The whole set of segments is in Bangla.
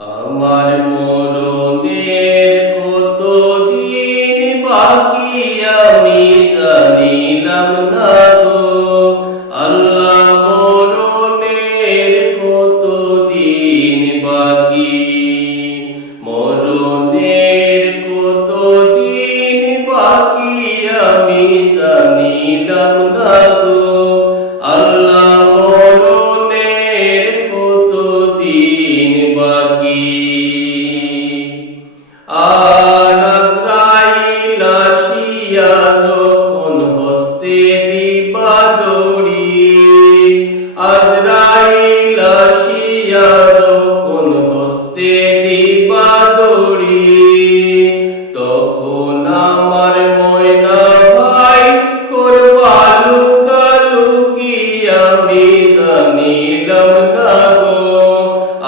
আমার মরণের কতদিন বাকি আমি জানিলাম না গো আল্লাহ, মরণের কতদিন বাকি, মরণের কতদিন বাকি আমি জানিলাম না গো আল্লাহ, মরণের কতদিন বাকি। আর আজরাইল আসিয়া যখন হস্তে দিবা দড়ি, আজরাইল আসিয়া যখন হস্তে দিবা দড়ি, তখন আমার ময়না ভাই করবা লুকালুকি আমি জানিলাম না গো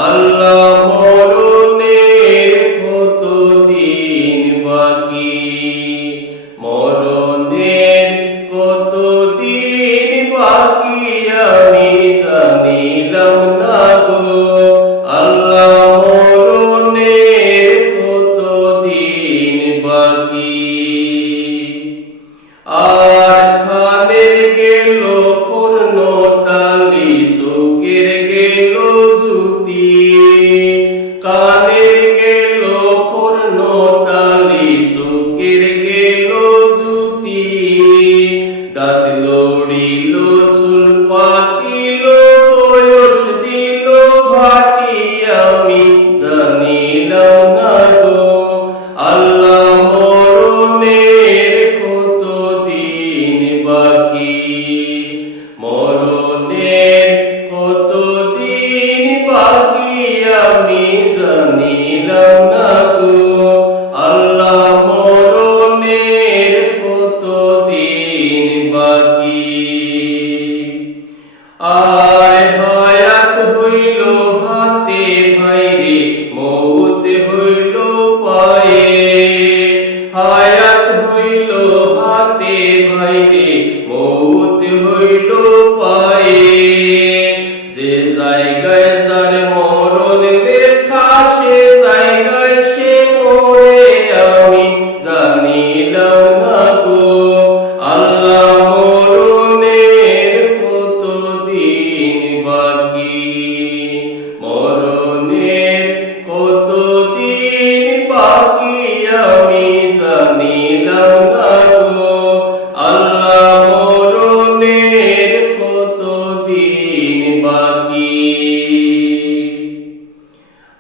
আল্লাহ, মরণের কতদিন বাকি, মরণের কতদিন বাকি আমি জানিলাম না গো আল্লাহ, মরণের কতদিন বাকি। আর কানের গেল কর্ণতালি, চোখের গেল জুতি, কানের গেল কর্ণতালি, চোখের গেল জুতি, দাঁত লড়িল চুল পাকিল বয়স দিল ভাটি আমি জানিলাম না গো আল্লাহ, মরণের কতদিন বাকি, মরণের কতদিন বাকি আমি জানিলাম না গো আল্লাহ, মরণের কতদিন বাকি। আর হায়াত হইল হাতে ভাইরে, মৌত হইল পায়ে, হায়াত হইল হাতে ভাইরে, মৌত হইল পায়ে, যে জায়গায় যার মরণ লেখা সে জায়গায় সে মরে আমি জানিলাম না গো আল্লাহ, মরণের কতদিন বাকি, মরণের কতদিন বাকি আমি জানিলাম না গো আল্লাহ, মরণের কতদিন বাকি।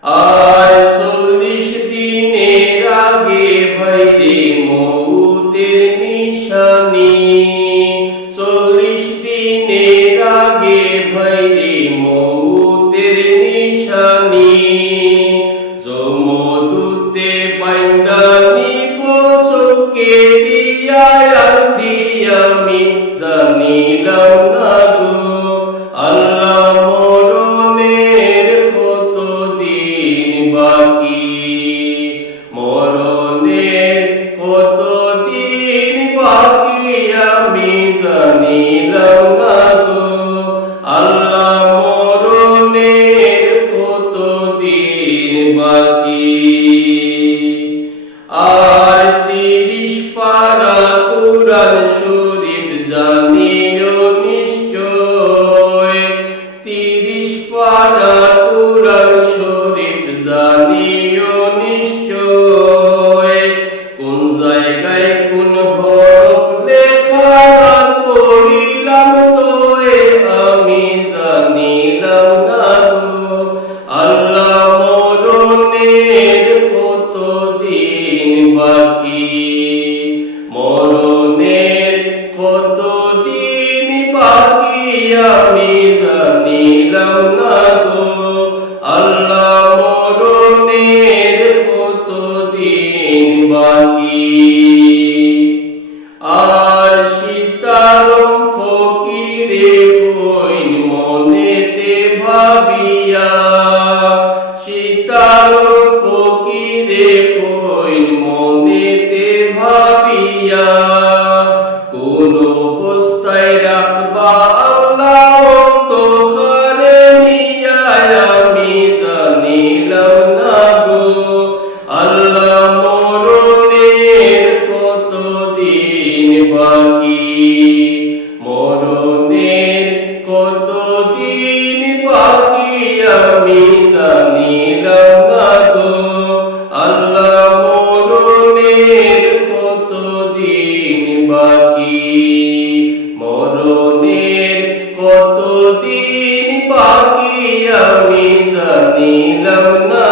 আর 40 দিনের আগে ভাইরে মৌতের নিশানি, 40 দিনের আগে ভাইরে মৌতের নিশানি, যমদূতে বাইন্দা নিব চোখে দিয়া আন্ধি আমি জানিলাম না গো আল্লাহ, মরণের কতদিন বাকি, মরণের কতদিন বাকি আমি জানিলাম না গো আল্লাহ, মরণের কতদিন নিলাম না